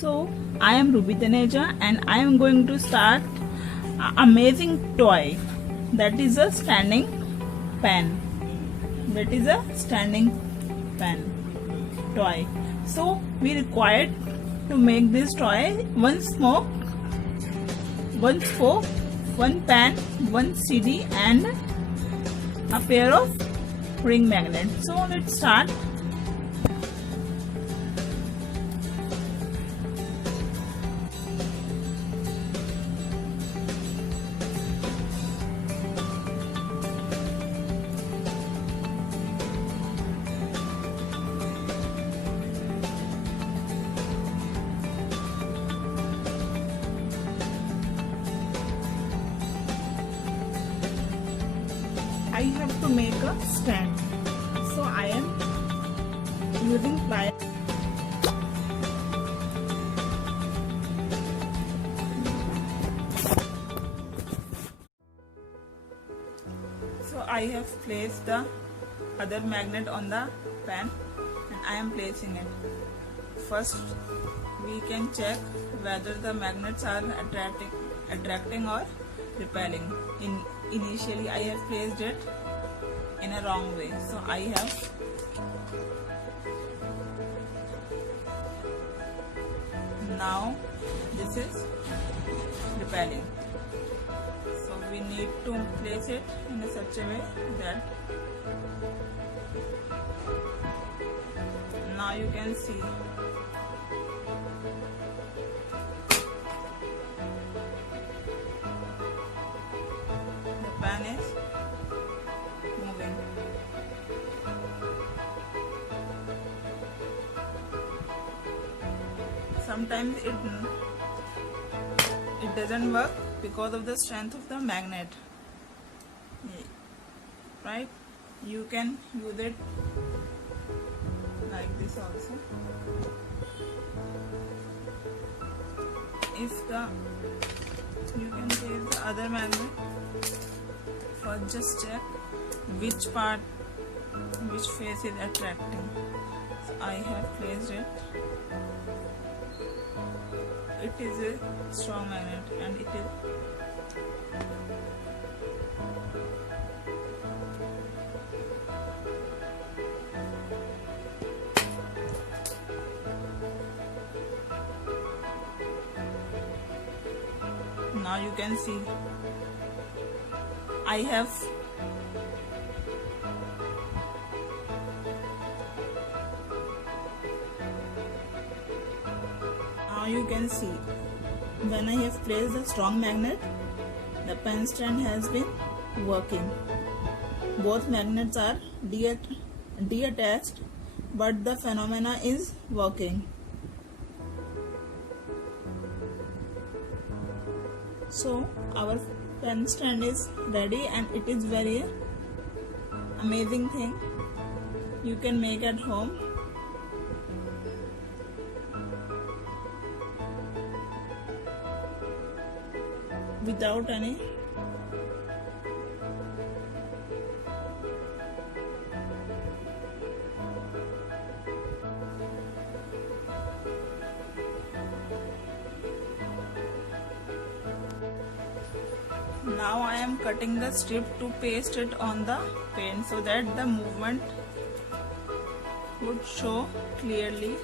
So I am Ruby Taneja and I am going to start an amazing toy, that is a standing pen. That is a standing pen toy. So we required to make this toy one smoke, one spoke, one pen, one CD and a pair of ring magnets. So let's start. I have to make a stand, so I am using pliers. So I have placed the other magnet on the pen and I am placing it. First we can check whether the magnets are attracting or repelling. Initially I have placed it in a wrong way, so I have now this is repelling, so we need to place it in such a way that now you can see pen is moving. Sometimes it doesn't work because of the strength of the magnet, right? You can use it like this also. You can take the other magnet. First just check which face is attracting. So I have placed it. It is a strong magnet and it is now you can see I have now you can see when I have placed the strong magnet, the pen stand has been working. Both magnets are detached, but the phenomena is working. So our pen stand is ready and it is very amazing thing you can make at home. Without any now I am cutting the strip to paste it on the pen so that the movement would show clearly.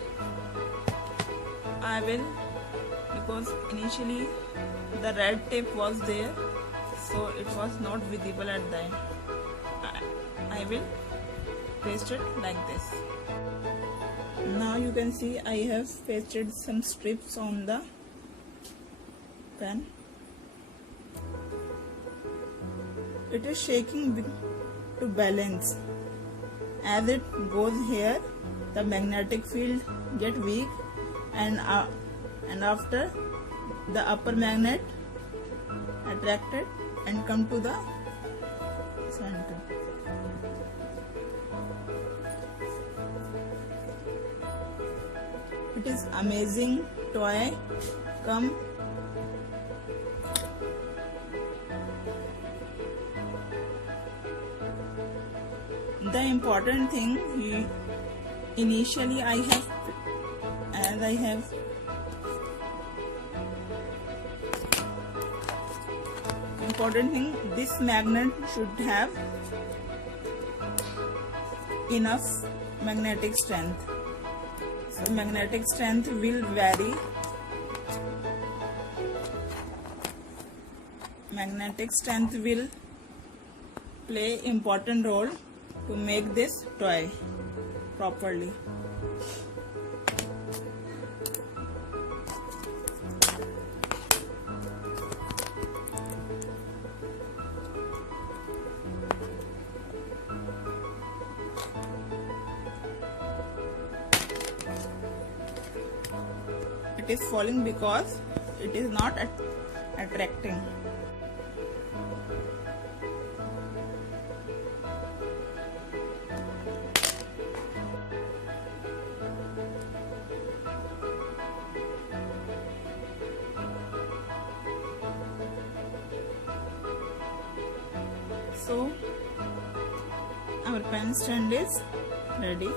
I will, because initially the red tape was there, so it was not visible at the end. I will paste it like this. Now you can see I have pasted some strips on the pen. It is shaking to balance. As it goes here, the magnetic field get weak and after the upper magnet attracted and come to the center. It is amazing toy. Come. The important thing, initially I have important thing, this magnet should have enough magnetic strength. So magnetic strength will vary. Magnetic strength will play important role to make this toy properly. It is falling because it is not attracting. So our pen stand is ready.